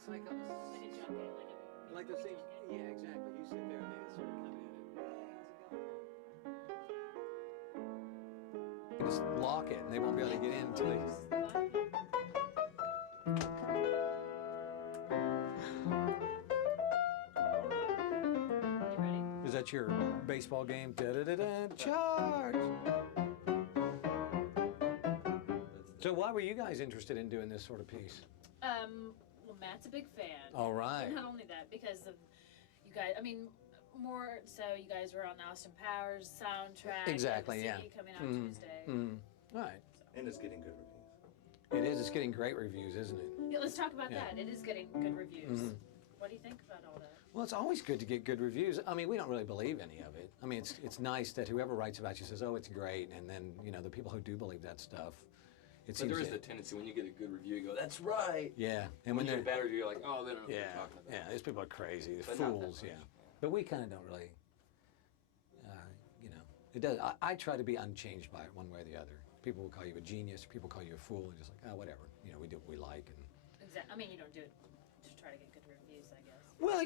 it's like Like a junket, like those things. Yeah, exactly. You sit there and they sort of come in and, hey, how's it going? You just lock it, and they won't be able to get in until they. You ready? Is that your baseball game? Da-da-da-da, charge! So why were you guys interested in doing this sort of piece? Well, Matt's a big fan. All right. And not only that, because of you guys. I mean, more so, you guys were on the Austin Powers soundtrack. Exactly, and the CD yeah. coming out Tuesday. All right. And it's getting good reviews. It is. It's getting great reviews, isn't it? Yeah, let's talk about Yeah. that. It is getting good reviews. What do you think about all that? Well, it's always good to get good reviews. I mean, we don't really believe any of it. I mean, it's nice that whoever writes about you says, "Oh, it's great," and then the people who do believe that stuff. It But seems there is that- the tendency when you get a good review, you go, "That's right." yeah, And when you get a they're bad review, you're like, "Oh, they don't know what they're yeah, talking about." yeah, these people are crazy, they're But not that fools, much. yeah. But we kind of don't really, it does. I try to be unchanged by it one way or the other. People will call you a genius, people call you a fool, and just like, oh, whatever. We do what we like. And Exactly. I mean, you don't do it to try to get good reviews, I guess. well,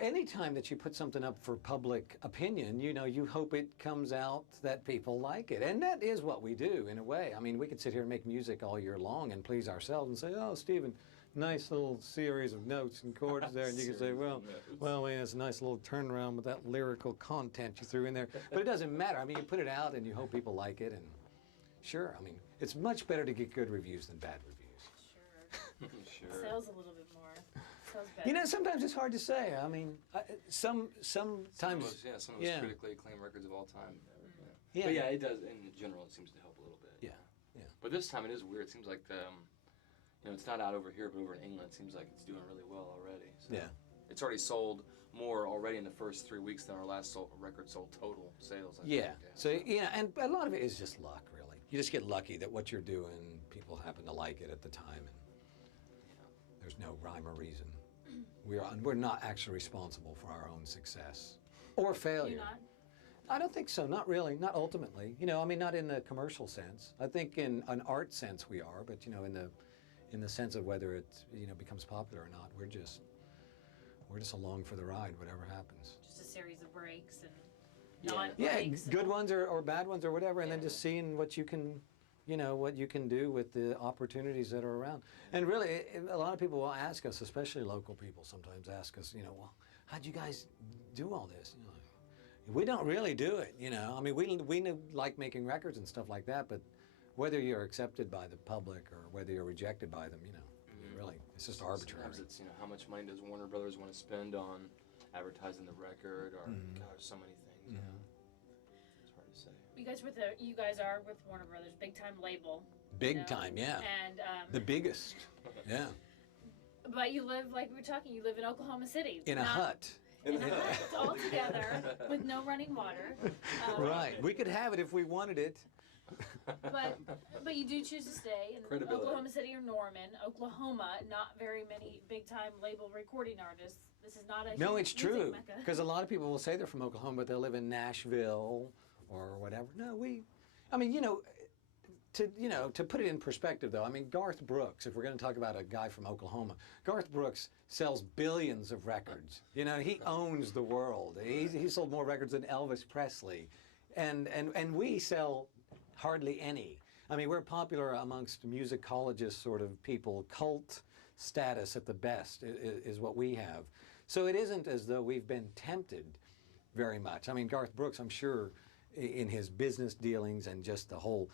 anytime that you put something up for public opinion, you hope it comes out that people like it. And that is what we do, in a way. I mean, we could sit here and make music all year long and please ourselves and say, oh, Stephen, nice little series of notes and chords there. And you can say, well, man, it's a nice little turnaround with that lyrical content you threw in there. But it doesn't matter. I mean, you put it out and you hope people like it. And sure, I mean, it's much better to get good reviews than bad reviews. Sure. Sure. Sells a little bit more. Sells better. Sometimes it's hard to say. I mean, sometimes. Some of those critically acclaimed records of all time. Yeah. But yeah, it does. In general, it seems to help a little bit. Yeah, yeah. But this time it is weird. It seems like it's not out over here, but over in England, it seems like it's doing really well already. So Yeah. It's already sold more already in the first 3 weeks than our last record sold total sales. I Yeah. think. So and a lot of it is just luck, really. You just get lucky that what you're doing, people happen to like it at the time, and there's no rhyme or reason. We're not actually responsible for our own success or failure. You're not? I don't think so. Not really. Not ultimately. I mean, not in the commercial sense. I think in an art sense we are, but in the sense of whether it becomes popular or not, we're just along for the ride, whatever happens. Just a series of breaks and Yeah. non-breaks. Yeah, good ones or bad ones or whatever, and then Yeah. just seeing what you can do with the opportunities that are around. And really, a lot of people will ask us, especially local people, sometimes ask us, well, how'd you guys do all this? We don't really do it. I mean, we like making records and stuff like that, but whether you're accepted by the public or whether you're rejected by them, really, it's just arbitrary. Sometimes it's how much money does Warner Brothers want to spend on advertising the record, or gosh, so many things. It's hard to say. You guys are with Warner Brothers, big time label. Big time, yeah. And The biggest, yeah. but you live, like we were talking, you live in Oklahoma City. In a hut. In a hut, all together with no running water. Right. We could have it if we wanted it. But you do choose to stay in Credibility. Oklahoma City or Norman, Oklahoma. Not very many big time label recording artists. This is not a No, huge it's music true. mecca. Because a lot of people will say they're from Oklahoma, but they'll live in Nashville or whatever. No, to put it in perspective, though, I mean, Garth Brooks, if we're going to talk about a guy from Oklahoma, Garth Brooks sells billions of records. He owns the world. He sold more records than Elvis Presley. And we sell hardly any. I mean, we're popular amongst musicologist sort of people. Cult status at the best is what we have. So it isn't as though we've been tempted very much. I mean, Garth Brooks, I'm sure, in his business dealings and just the hub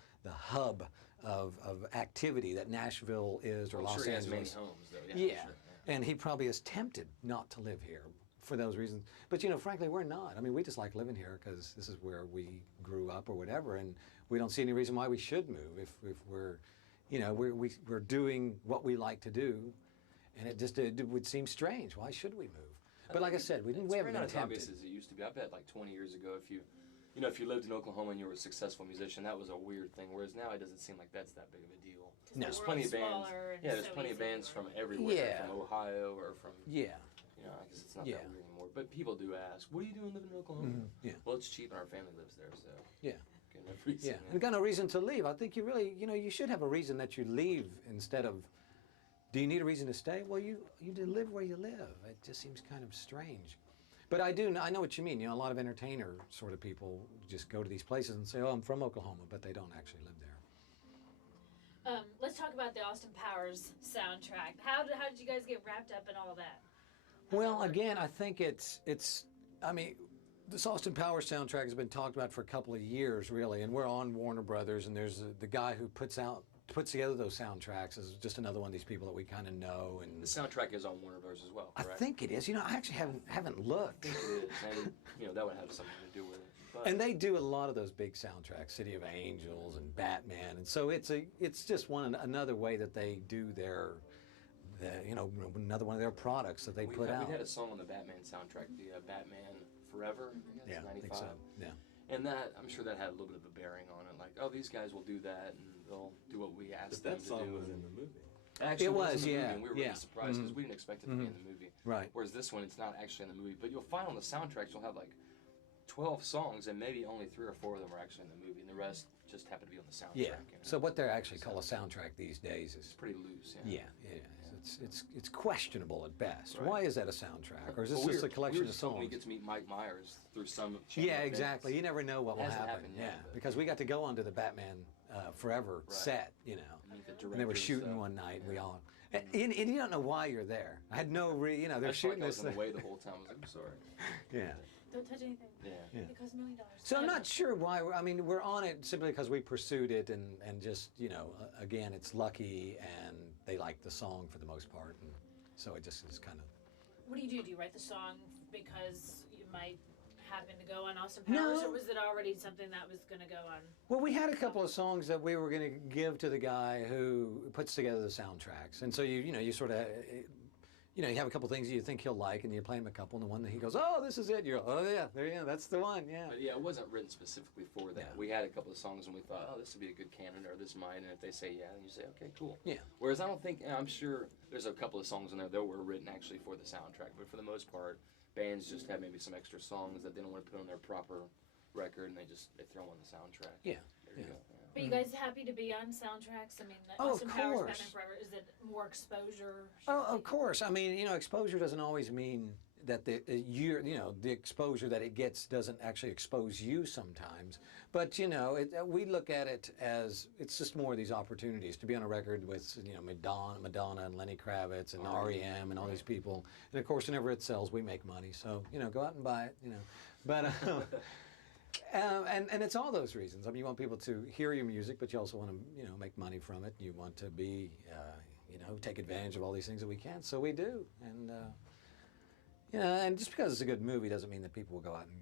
of activity that Nashville is, or I'm Los sure he has Angeles. many homes, though. Yeah, Sure. and he probably is tempted not to live here for those reasons. But frankly, we're not. I mean, we just like living here because this is where we grew up or whatever, and we don't see any reason why we should move if we're, we're doing what we like to do, and it would seem strange. Why should we move? But like I said, we haven't It's been not as obvious tempted. as it used to be. I bet like 20 years ago, if you lived in Oklahoma and you were a successful musician, that was a weird thing. Whereas now it doesn't seem like that's that big of a deal. No. There's plenty of bands. Smaller and Yeah, there's so plenty of easy. bands from everywhere, Yeah. from Ohio or from. Yeah. I guess it's not Yeah. that weird anymore. But people do ask, "What are you doing living in Oklahoma?" Yeah. Well, it's cheap and our family lives there, so. Yeah. Got enough reason. Yeah, we've got no reason to leave. I think you really, you should have a reason that you leave instead of, Do you need a reason to stay? Well, you live where you live. It just seems kind of strange. But I know what you mean. You know, a lot of entertainer sort of people just go to these places and say, "Oh, I'm from Oklahoma," but they don't actually live there. Let's talk about the Austin Powers soundtrack. How did you guys get wrapped up in all that? Well, again, I think it's. I mean, this Austin Powers soundtrack has been talked about for a couple of years, really, and we're on Warner Brothers, and there's the guy who puts together those soundtracks is just another one of these people that we kind of know. And The soundtrack is on Warner Bros. As well, I correct? think it is. You know, I actually haven't looked. I think it is, and you know that would have something to do with it. But And they do a lot of those big soundtracks, City of Angels and Batman, and so it's just another way that they do another one of their products that they put out. We had a song on the Batman soundtrack, the Batman Forever, I guess, Yeah, I 95. think so. Yeah. And that, I'm sure that had a little bit of a bearing on it. Like, oh, these guys will do that, and they'll do what we asked them But that to song do. was in the movie. Actually, It was, in the movie, yeah, and we were yeah. really surprised because Mhm. we didn't expect it to be in the movie. Right. Whereas this one, it's not actually in the movie. But you'll find on the soundtracks, you'll have like 12 songs, and maybe only 3 or 4 of them are actually in the movie, and the rest just happen to be on the soundtrack. Yeah. you know? So what they actually call a soundtrack these days is It's pretty loose, yeah. yeah, it's questionable at best. Right. Why is that a soundtrack, or is this Well, just a collection of told when we songs? get to meet Mike Myers through some chain Yeah, of events. exactly. You never know what will Hasn't happen. happened yet, Yeah, but- because we got to go onto the Batman Forever Right. set, you know, Meet the and they were directors, shooting one night. We all, and you don't know why you're there. I had no, they're I felt like shooting I was this. in the way the whole time. I was like, I'm sorry. Yeah. Don't touch anything. Yeah. Yeah. It costs $1 million. So I'm not sure why. I mean, we're on it simply because we pursued it, and just again, it's lucky, and they like the song for the most part, and so it just is kind of. What do? Do you write the song because you might happen to go on Austin Powers, No. or was it already something that was going to go on? Well, we had a couple of songs that we were going to give to the guy who puts together the soundtracks, and so you sort of. You have a couple things you think he'll like, and you play him a couple, and the one that he goes, "Oh, this is it." You're, "Oh yeah, there you go, that's the one." Yeah. But yeah, it wasn't written specifically for that. Yeah. We had a couple of songs and we thought, oh, this would be a good canon, or this might. And if they say yeah, then you say, okay, cool. Yeah. Whereas I don't think, and I'm sure there's a couple of songs in there that were written actually for the soundtrack, but for the most part, bands just have maybe some extra songs that they don't want to put on their proper record, and they throw on the soundtrack. Yeah. There you Yeah. go. Yeah. But you guys happy to be on soundtracks? I mean, Oh, of Austin Powers, course. Batman Forever, is it more exposure? Oh, of course. I mean, exposure doesn't always mean that the exposure that it gets doesn't actually expose you sometimes. But we look at it as it's just more of these opportunities to be on a record with Madonna and Lenny Kravitz and REM and all these people. And of course, whenever it sells, we make money. So go out and buy it. But. And it's all those reasons. I mean, you want people to hear your music, but you also want to, make money from it. You want to be, take advantage of all these things that we can. So we do. And, and just because it's a good movie doesn't mean that people will go out and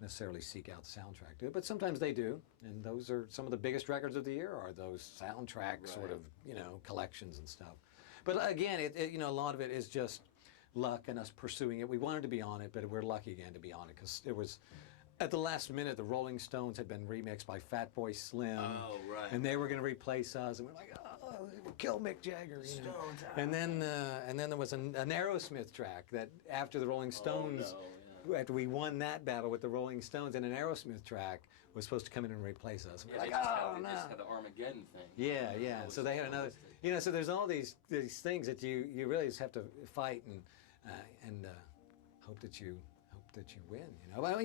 necessarily seek out the soundtrack to it. But sometimes they do. And those are some of the biggest records of the year are those soundtrack sort of, collections and stuff. But again, a lot of it is just luck and us pursuing it. We wanted to be on it, but we're lucky again to be on it because it was. At the last minute, the Rolling Stones had been remixed by Fatboy Slim, Oh, right. and they were going to replace us, and we're like, "Oh, we'll kill Mick Jagger." Stones. And then there was an Aerosmith track that after the Rolling Stones, after we won that battle with the Rolling Stones, and an Aerosmith track was supposed to come in and replace us. We're Yeah, like, they just "Oh had, no!" they just had the Armageddon thing. Yeah. That So was they had another. fantastic. So there's all these things that you really just have to fight and hope that you win. Well,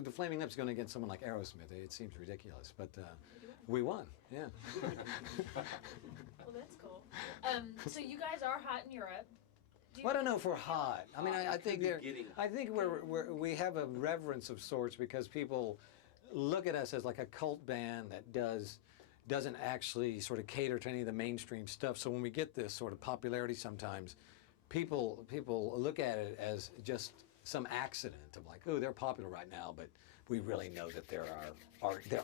the Flaming Lips going against someone like Aerosmith, it seems ridiculous, but we won. Yeah. Well, that's cool. So you guys are hot in Europe. Well, I don't know if we're hot. I mean, I think Could be they're. getting I think we have a reverence of sorts because people look at us as like a cult band that doesn't actually sort of cater to any of the mainstream stuff. So when we get this sort of popularity, sometimes people look at it as just some accident of like, oh, they're popular right now, but we really know that they're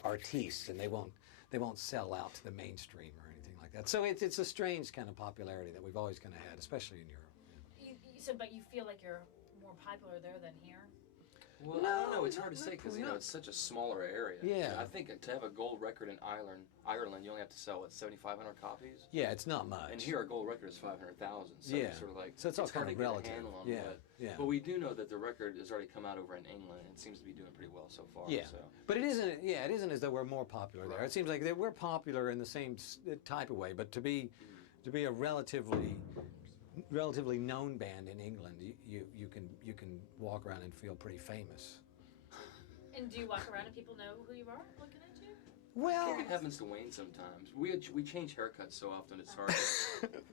artistes and they won't sell out to the mainstream or anything like that. So it's a strange kind of popularity that we've always kind of had, especially in Europe. But you feel like you're more popular there than here? Well, I don't know. It's hard to say because it's such a smaller area. Yeah. I think to have a gold record in Ireland, you only have to sell 7,500 copies. Yeah, it's not much. And here, our gold record is 500,000. So Yeah. it's sort of like So it's all hard kind of to get a relative. handle on. Yeah, But, yeah. but we do know that the record has already come out over in England and it seems to be doing pretty well so far. Yeah, So. but it isn't. Yeah, it isn't as though we're more popular there. Right. It seems like that we're popular in the same type of way, but to to be a relatively known band in England, you can walk around and feel pretty famous. And do you walk around and people know who you are looking at you? Well, I think it happens to Wayne sometimes. We change haircuts so often it's hard.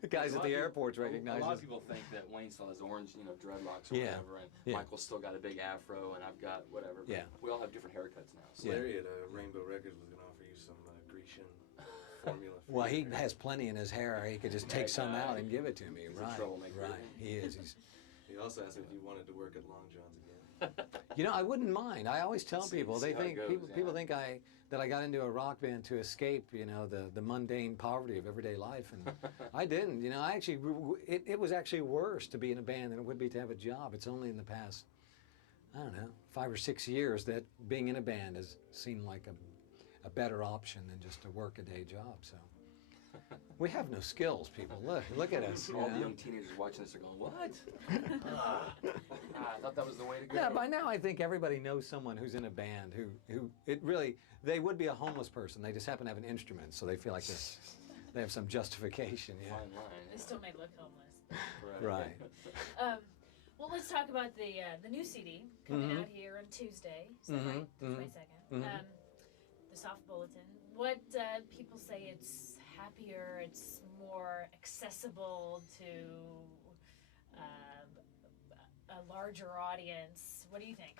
the guys at the airports recognize A lot us. of people think that Wayne still has orange, dreadlocks or Yeah. whatever, and Yeah. Michael's still got a big afro, and I've got whatever. But Yeah. we all have different haircuts now. So. Larry at Rainbow Records was going to offer you some Grecian formula. For Well, your he hair. has plenty in his hair. He could just take some out and give it to me. He's a Right, troublemaker, right. isn't He is. He's, He also asked if you wanted to work at Long John's again. you know, I wouldn't mind. I always tell See- people. see They how it think goes, people yeah. think that I got into a rock band to escape, the mundane poverty of everyday life, and I didn't. I actually, it was actually worse to be in a band than it would be to have a job. It's only in the past, I don't know, 5 or 6 years that being in a band has seemed like a better option than just a work-a-day job. So we have no skills, people. Look at us. All the young teenagers watching this are going, what? I thought that was the way to go. Yeah, by now I think everybody knows someone who's in a band who it really, they would be a homeless person. They just happen to have an instrument, so they feel like they have some justification. Yeah. Fine line. They still may look homeless. Right. Well, let's talk about the new CD coming out here on Tuesday. Is that right? May 2nd. The Soft Bulletin. What people say, it's happier, it's more accessible to a larger audience. What do you think?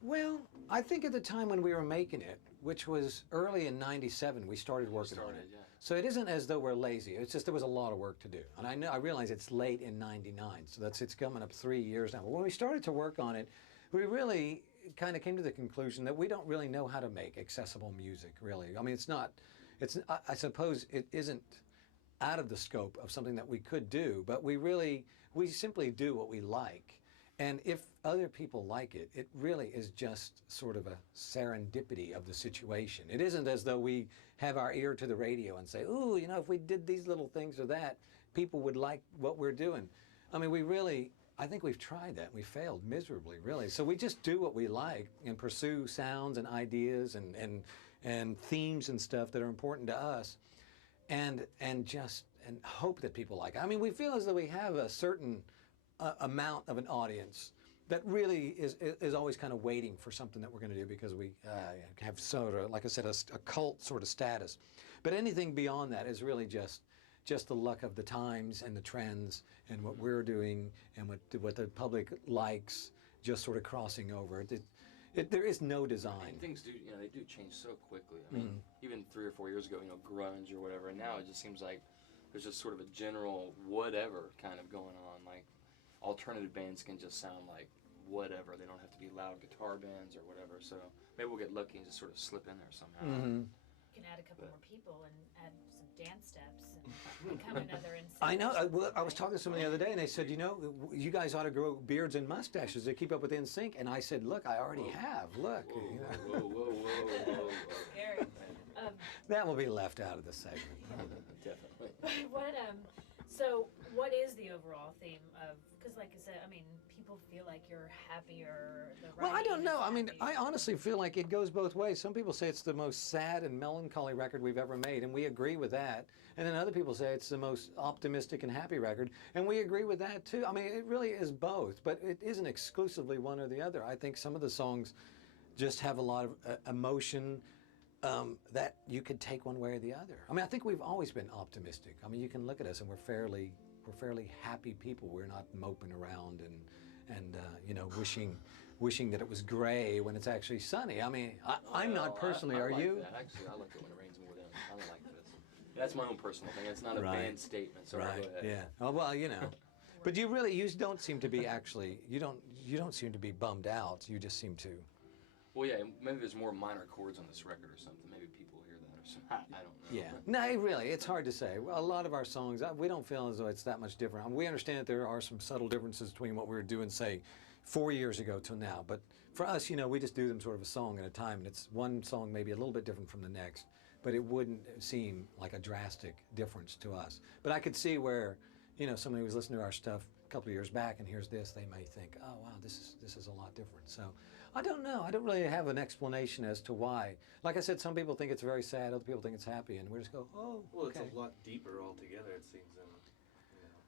Well, I think at the time when we were making it, which was early in '97, we started working on it. yeah. So it isn't as though we're lazy. It's just there was a lot of work to do. And I realize it's late in '99, so it's coming up 3 years now. But when we started to work on it, we really kind of came to the conclusion that we don't really know how to make accessible music, really. I mean, I suppose it isn't out of the scope of something that we could do, but we simply do what we like. And if other people like it, it really is just sort of a serendipity of the situation. It isn't as though we have our ear to the radio and say, ooh, if we did these little things or that, people would like what we're doing. I mean, I think we've tried that. We failed miserably, really. So we just do what we like and pursue sounds and ideas and themes and stuff that are important to us, and hope that people like it. I mean, we feel as though we have a certain amount of an audience that really is always kind of waiting for something that we're going to do because we have sort of, like I said, a cult sort of status. But anything beyond that is really just the luck of the times and the trends and what we're doing and what the public likes, just sort of crossing over. There is no design. And things do, they do change so quickly. I mean, even 3 or 4 years ago, grunge or whatever, and now it just seems like there's just sort of a general whatever kind of going on. Like, alternative bands can just sound like whatever. They don't have to be loud guitar bands or whatever. So maybe we'll get lucky and just sort of slip in there somehow. You can add a couple more people and add some dance steps and become another insane. I know. I was talking to someone the other day, and they said, you guys ought to grow beards and mustaches to keep up with NSYNC. And I said, look, I already have. Look. Whoa. Scary. That will be left out of the segment. Definitely. So what is the overall theme of, because like I said, I mean, people feel like you're happier. Well, I don't know. I mean, I honestly feel like it goes both ways. Some people say it's the most sad and melancholy record we've ever made, and we agree with that. And then other people say it's the most optimistic and happy record, and we agree with that too. I mean, it really is both, but it isn't exclusively one or the other. I think some of the songs just have a lot of emotion that you could take one way or the other. I mean, I think we've always been optimistic. I mean, you can look at us and we're fairly happy people. We're not moping around and wishing that it was gray when it's actually sunny. I mean, I'm not personally. I are like you? That. Actually, I like it when it rains more than I don't like this. That's my own personal thing. It's not a Right. band statement. So Go Right. ahead. Yeah. Oh well, But you don't seem to be actually. You don't seem to be bummed out. You just seem to. Well, yeah, maybe there's more minor chords on this record or something. Maybe people hear that or something. I don't know. Yeah. No, really, it's hard to say. Well, a lot of our songs, we don't feel as though it's that much different. I mean, we understand that there are some subtle differences between what we were doing, say, 4 years ago till now. But for us, we just do them sort of a song at a time, and it's one song maybe a little bit different from the next. But it wouldn't seem like a drastic difference to us. But I could see where, somebody who's listening to our stuff a couple of years back and hears this, they may think, oh wow, this is a lot different. So I don't know. I don't really have an explanation as to why. Like I said, some people think it's very sad, other people think it's happy, and we just go, oh, Well, okay. it's a lot deeper altogether, it seems. Than,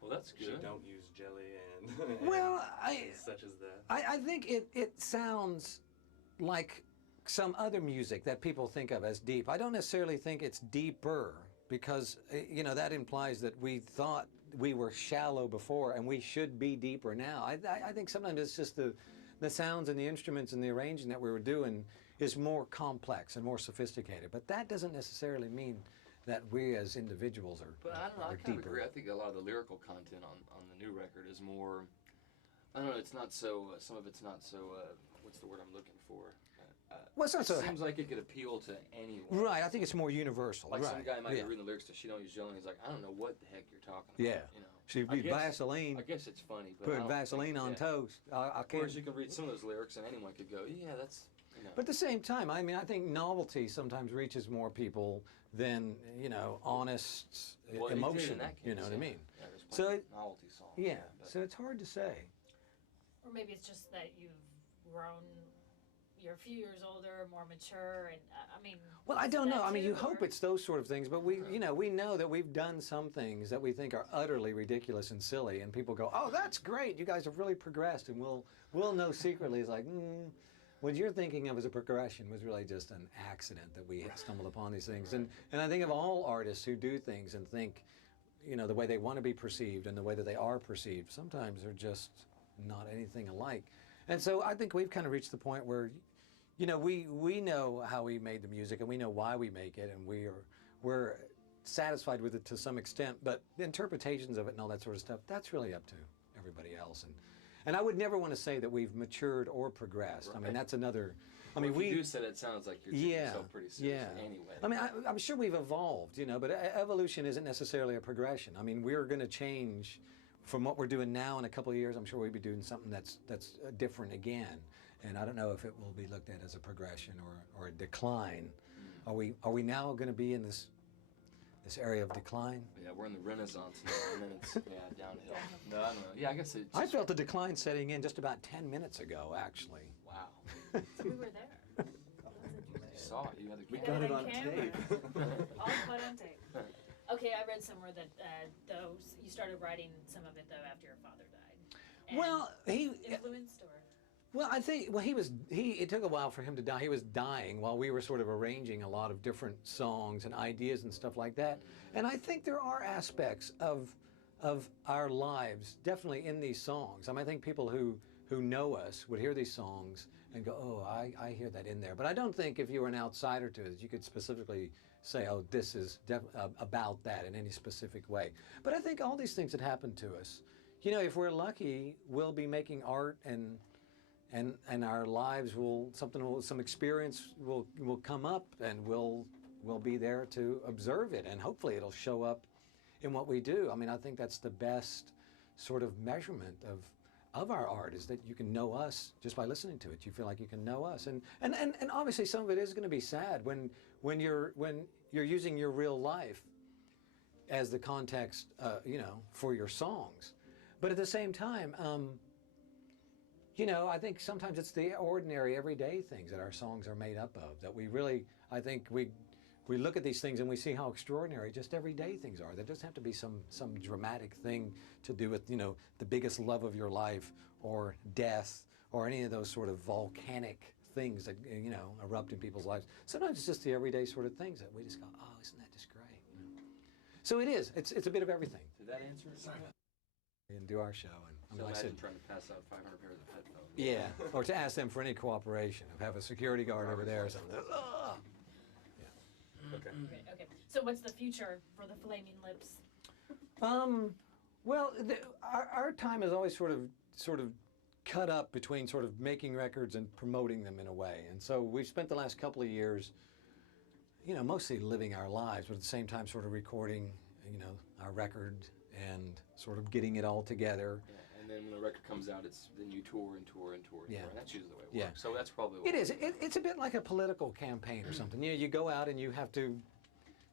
Well, that's she good. don't use jelly and, Well, and such as that. I think it sounds like some other music that people think of as deep. I don't necessarily think it's deeper because, that implies that we thought we were shallow before and we should be deeper now. I think sometimes it's just the sounds and the instruments and the arranging that we were doing is more complex and more sophisticated. But that doesn't necessarily mean that we as individuals are, But I don't know, I are kind of deeper. agree. I think a lot of the lyrical content on the new record is more, I don't know, it's not so, some of it's not so, what's the word I'm looking for? Well, it's not so. It seems like it could appeal to anyone. Right, I think it's more universal. Like right. some guy might yeah. be reading the lyrics to She Don't Use Jelly, and he's like, I don't know what the heck you're talking about. Yeah. She'd I be guess- Vaseline, I guess it's funny, but I put don't Vaseline think, on yeah. toast. I can't. Whereas you can read some of those lyrics and anyone could go, yeah, that's, But at the same time, I mean, I think novelty sometimes reaches more people than, honest well, it did emotion. in that You case, know what I yeah. mean? Yeah, there's So plenty it- of novelty songs. Yeah. but- So it's hard to say. Or maybe it's just that you've grown, you're a few years older, more mature, and I mean. Well, I is don't that know. I mean, too, you hope or- it's those sort of things, but we know that we've done some things that we think are utterly ridiculous and silly, and people go, "Oh, that's great! You guys have really progressed," and we'll know secretly. It's like, what you're thinking of as a progression was really just an accident that we had stumbled upon these things. And I think of all artists who do things and think, the way they want to be perceived and the way that they are perceived. Sometimes they're just not anything alike. And so I think we've kind of reached the point where, we know how we made the music and we know why we make it, and we're satisfied with it to some extent. But the interpretations of it and all that sort of stuff, that's really up to everybody else. And I would never want to say that we've matured or progressed. I mean, Right. that's another. I Well, mean, if we you do say that, sounds like you're taking yeah, yourself pretty seriously yeah. anyway. I mean, I'm sure we've evolved, but evolution isn't necessarily a progression. I mean, we're going to change from what we're doing now in a couple of years. I'm sure we'll be doing something that's different again, and I don't know if it will be looked at as a progression or a decline. Are we now going to be in this area of decline? Yeah, we're in the Renaissance now, and then it's downhill. No, I don't know. Yeah, I guess it's. I felt the decline setting in just about 10 minutes ago, actually. Wow. We were there. You saw it. You had the We camera. got it on camera. tape. All caught on tape. Okay, I read somewhere that you started writing some of it though after your father died. And Well, he. influenced or. Well, I think it took a while for him to die. He was dying while we were sort of arranging a lot of different songs and ideas and stuff like that. And I think there are aspects of our lives definitely in these songs. I mean, I think people who know us would hear these songs and go, "Oh, I hear that in there." But I don't think if you were an outsider to it, you could specifically say, "Oh, this is about that" in any specific way. But I think all these things that happen to us, if we're lucky, we'll be making art and our lives some experience will come up, and we'll be there to observe it, and hopefully it'll show up in what we do. I mean, I think that's the best sort of measurement of our art, is that you can know us just by listening to it. You feel like you can know us, and obviously some of it is going to be sad when you're using your real life as the context, for your songs. But at the same time, I think sometimes it's the ordinary, everyday things that our songs are made up of, that we really, I think we look at these things and we see how extraordinary just everyday things are. There doesn't have to be some dramatic thing to do with, the biggest love of your life or death or any of those sort of volcanic things that, erupt in people's lives. Sometimes it's just the everyday sort of things that we just go, "Oh, isn't that just great?" So it is. It's a bit of everything. Did that answer it? And do our show. And So like I imagine said, trying to pass out 500 pairs of headphones. yeah, or to ask them for any cooperation, of have a security guard over there or something. Ugh. Okay. Okay. So what's the future for the Flaming Lips? Well, our time is always sort of cut up between sort of making records and promoting them in a way, and so we've spent the last couple of years, mostly living our lives, but at the same time sort of recording, our record and sort of getting it all together. Yeah, and then when the record comes out, then you tour and tour and tour and Yeah. tour, and that's usually the way it Yeah. works. So that's probably what It is. It's a bit like a political campaign or something. You go out and you have to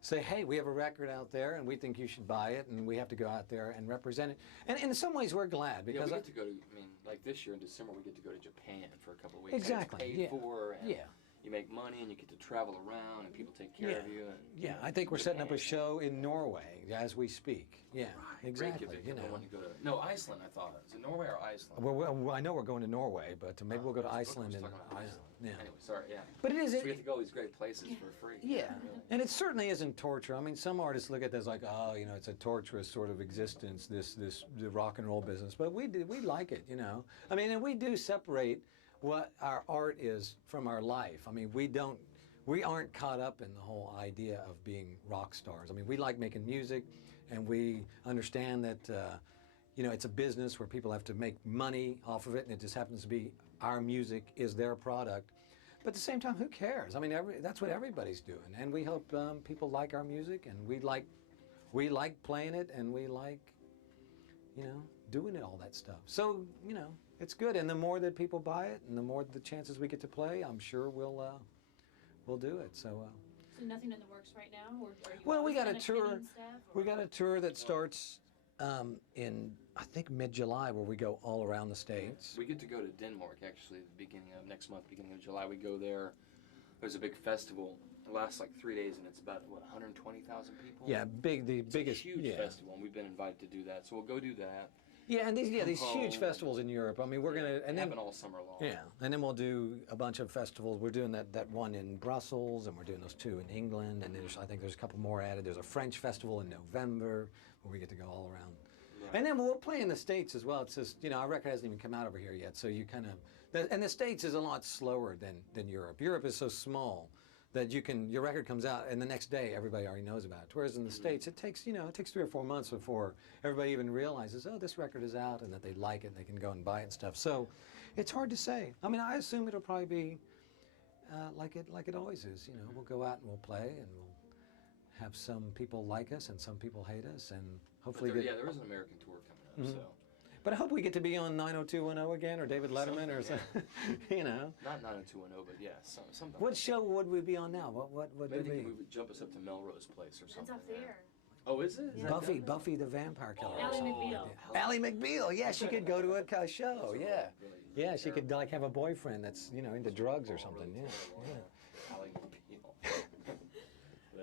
say, hey, we have a record out there and we think you should buy it, and we have to go out there and represent it. And in some ways, we're glad Yeah, because we get to go to. I mean, like this year in December, we get to go to Japan for a couple of weeks. Exactly, And it's paid yeah. for, and Yeah. you make money, and you get to travel around, and people take care of you. And, Yeah, I think we're setting up a show in Norway as we speak. Yeah, exactly. Reykjavik, You I know. want to go to. No, Iceland. I thought is it Norway or Iceland? Well, I know we're going to Norway, but maybe we'll go to I was Iceland and talking about Iceland. yeah. Anyway, sorry. Yeah. But it is. So we get to go to these great places for free. Yeah, Really. and it certainly isn't torture. I mean, some artists look at this like, oh, you know, it's a torturous sort of existence, the rock and roll business. But we like it, you know. I mean, and we do separate what our art is from our life. I mean, we aren't caught up in the whole idea of being rock stars. I mean, we like making music, and we understand that, you know, it's a business where people have to make money off of it, and it just happens to be our music is their product. But at the same time, who cares? I mean, that's what everybody's doing, and we hope people like our music, and we like playing it, and we like, you know, doing it, all that stuff. So, you know, it's good, and the more that people buy it, and the more the chances we get to play, I'm sure we'll do it. So. So nothing in the works right now, or are you? Well, we always got a kind of tour. pinning stuff, We or- got a tour that starts in, I think, mid-July, where we go all around the States. We get to go to Denmark actually the beginning of next month, beginning of July. We go there. There's a big festival. It lasts like 3 days, and it's about 120,000 people. Yeah, the It's biggest. a huge yeah. festival, and we've been invited to do that. So we'll go do that. Yeah, and these huge home. festivals in Europe. I mean, we're gonna They and then happen all summer long. yeah, and then we'll do a bunch of festivals. We're doing that one in Brussels, and we're doing those two in England, and I think there's a couple more added. There's a French festival in November where we get to go all around. Right. And then we'll play in the States as well. It's just, you know, our record hasn't even come out over here yet, so you kind of, and the States is a lot slower than Europe. Europe is so small that your record comes out and the next day everybody already knows about it. Whereas in the States, it takes 3 or 4 months before everybody even realizes, oh, this record is out, and that they like it and they can go and buy it and stuff. So it's hard to say. I mean, I assume it'll probably be like it always is. You know, we'll go out and we'll play, and we'll have some people like us and some people hate us, and But hopefully there is an American tour coming up. Mhm. So But I hope we get to be on 90210 again, or David Letterman, or something. You know. not 90210, but yeah, something. What show would we be on now? What would Maybe it they be? can jump us up to Melrose Place or It's something. off the air. Oh, is it? Is that Buffy, done? Buffy the Vampire Killer. or Ally something. McBeal. Ally McBeal. Yeah, she could go to a show. Those are Yeah. really Yeah, she could terrible. like have a boyfriend that's into drugs or something. Really Yeah. terrible, Yeah. Ally McBeal. But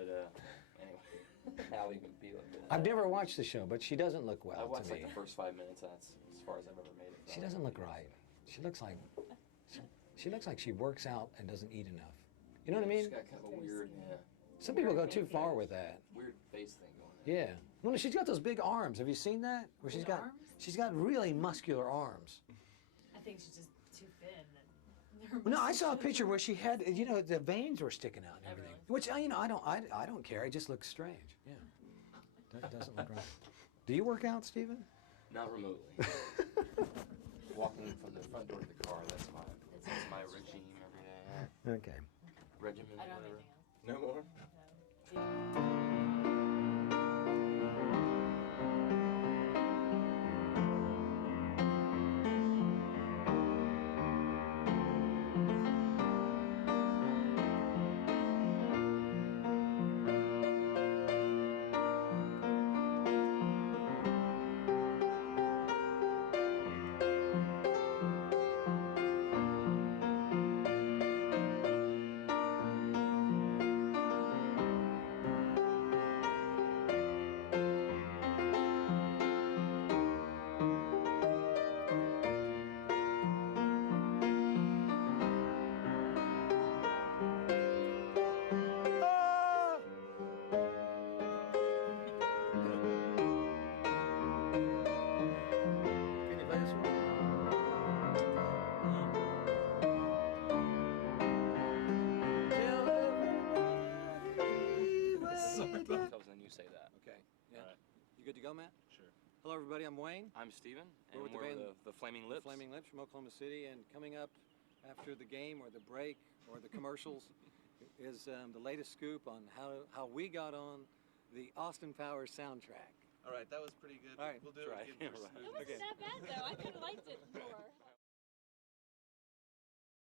anyway, Ally McBeal. I've never watched the show, but she doesn't look well I watched to like me. the first 5 minutes. And that's as far as I've ever made it. She doesn't look right. She looks like she works out and doesn't eat enough. You know what I She's mean? got kind of a weird, Some people go too far with that. weird face thing going on. Yeah. Well, she's got those big arms. Have you seen that? Where Big arms? she's got really muscular arms. I think she's just too thin. And her Well, no, I muscles saw a should- picture where she had, the veins were sticking out and Oh, everything. really? Which, I don't care. It just looks strange. Yeah. That doesn't look right. Do you work out, Stephen? Not remotely. Walking from the front door to the car, that's my regime every day. Okay. Regimen, I don't have whatever. anything else. No more? No. Can you play this one? Tells then you say that. Okay. Yeah. All right. You good to go, Matt? Sure. Hello, everybody. I'm Wayne. I'm Steven, and We're with the we're band- the Flaming Lips. Flaming Lips from Oklahoma City, and coming up after the game or the break or the commercials is the latest scoop on how we got on the Austin Powers soundtrack. All right, that was pretty good. All right, we'll do try. it again. Right. It wasn't that bad though. I could have liked it more.